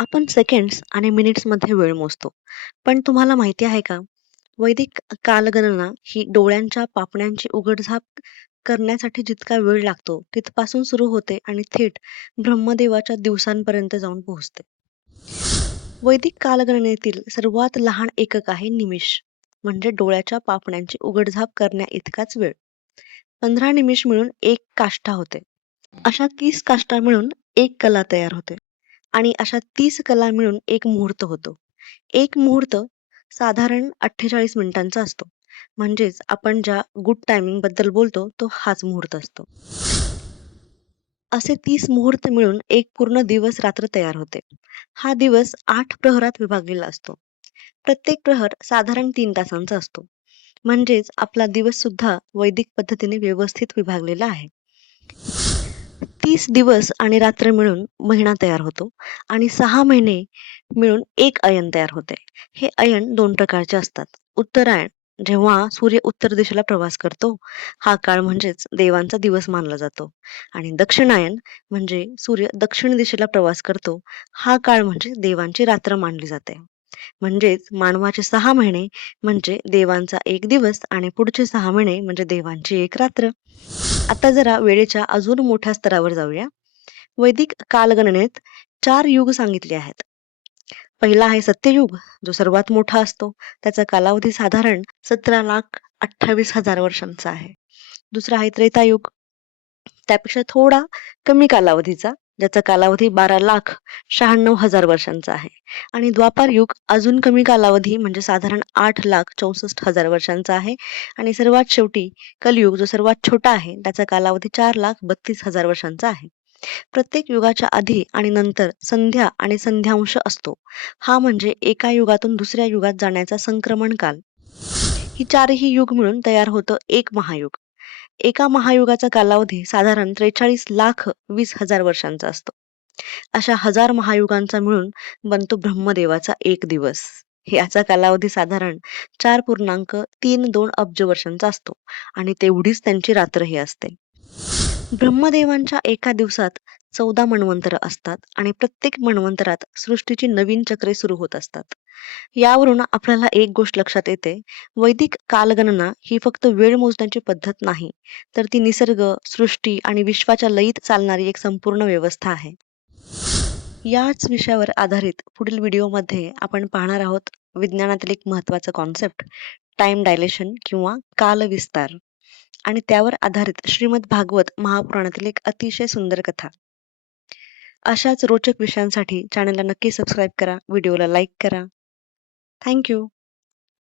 आपण सेकंड्स आणि मिनिट्समध्ये वेळ मोजतो. पण तुम्हाला माहिती आहे का? वैदिक कालगणना ही डोळ्यांच्या पापण्यांची उघडझाप करण्यासाठी जितका वेळ लागतो, तिथपासून सुरू होते आणि थेट ब्रह्मदेवाच्या दिवसांपर्यंत जाऊन पोहोचते. वैदिक कालगणनेतील सर्वात लहान एकक आहे निमिष, म्हणजे डोळ्याच्या पापण्यांची उघडझाप करण्याइतकाच वेळ. 15 निमिष मिळून एक काष्ठा होते. अशा 30 काष्ठा मिळून एक कला तयार होते. आणि अशा 30 कला मिळून एक मुहूर्त होतो. एक मुहूर्त साधारण 48 मिनिटांचा असतो. म्हणजेच आपण ज्या गुड टायमिंग बद्दल बोलतो तो हाच मुहूर्त असतो. असे 30 मुहूर्त मिळून एक पूर्ण दिवस रात्र तयार होते. हा दिवस 8 प्रहरात विभागलेला असतो. प्रत्येक प्रहर साधारण 3 तासांचा असतो. म्हणजेच आपला दिवस सुद्धा वैदिक पद्धतीने व्यवस्थित विभागलेला आहे. 30 दिवस आणि रात्र मिळून महिना तयार होतो आणि 6 महिने मिळून एक अयन तयार होते. हे अयन 2 प्रकारचे असतात. उत्तरायण, जेव्हा सूर्य उत्तर दिशेला प्रवास करतो, हा काळ म्हणजेच देवांचा दिवस मानला जातो. आणि दक्षिणायन म्हणजे सूर्य दक्षिण दिशेला प्रवास करतो, हा काळ म्हणजे देवांची रात्र मानली जाते. म्हणजेच मानवाचे 6 महिने म्हणजे देवांचा एक दिवस आणि पुढचे 6 महिने म्हणजे देवांची एक रात्र. आता जरा वेळेच्या अजून मोठ्या स्तरावर जाऊया. वैदिक कालगणनेत 4 युग सांगितले आहेत. पहिला आहे सत्ययुग, जो सर्वात मोठा असतो. त्याचा कालावधी साधारण 17,28,000 वर्षांचा आहे. दुसरा आहे त्रेतायुग, त्यापेक्षा थोडा कमी कालावधीचा, ज्याचा कालावधी 12,96,000 वर्षांचा आहे. आणि द्वापार युग अजून कमी कालावधी म्हणजे साधारण 8,64,000 वर्षांचा आहे. आणि सर्वात शेवटी कलियुग, जो सर्वात छोटा आहे, त्याचा कालावधी 4,32,000 वर्षांचा आहे. प्रत्येक युगाच्या आधी आणि नंतर संध्या आणि संध्यांश असतो. हा म्हणजे एका युगातून दुसऱ्या युगात जाण्याचा संक्रमण काल. ही चारही युग मिळून तयार होतं एक महायुग. एका महायुगाचा कालावधी साधारण 43,20,000 वर्षांचा असतो. अशा 1000 महायुगांचा मिळून बनतो ब्रह्मदेवाचा एक दिवस. याचा कालावधी साधारण 4,32 अब्ज वर्षांचा असतो आणि तेवढीच त्यांची रात्रही असते. ब्रह्मदेवांच्या एका दिवसात 14 मन्वंतर असतात आणि प्रत्येक मन्वंतरात सृष्टीची नवीन चक्रे सुरू होत असतात. यावरून आपल्याला एक गोष्ट लक्षात येते, वैदिक कालगणना ही फक्त वेळ मोजण्याची पद्धत नाही, तर ती निसर्ग, सृष्टी आणि विश्वाच्या लयीत चालणारी एक संपूर्ण व्यवस्था आहे. याच विषयावर आधारित पुढील व्हिडिओमध्ये आपण पाहणार आहोत विज्ञानातील एक महत्त्वाचा कॉन्सेप्ट, टाइम डायलेशन किंवा कालविस्तार, आणि त्यावर आधारित श्रीमद भागवत महापुराणातील एक अतिशय सुंदर कथा. अशाच रोचक विषयांसाठी चॅनलला नक्की सबस्क्राईब करा, व्हिडिओला लाईक करा. Thank you.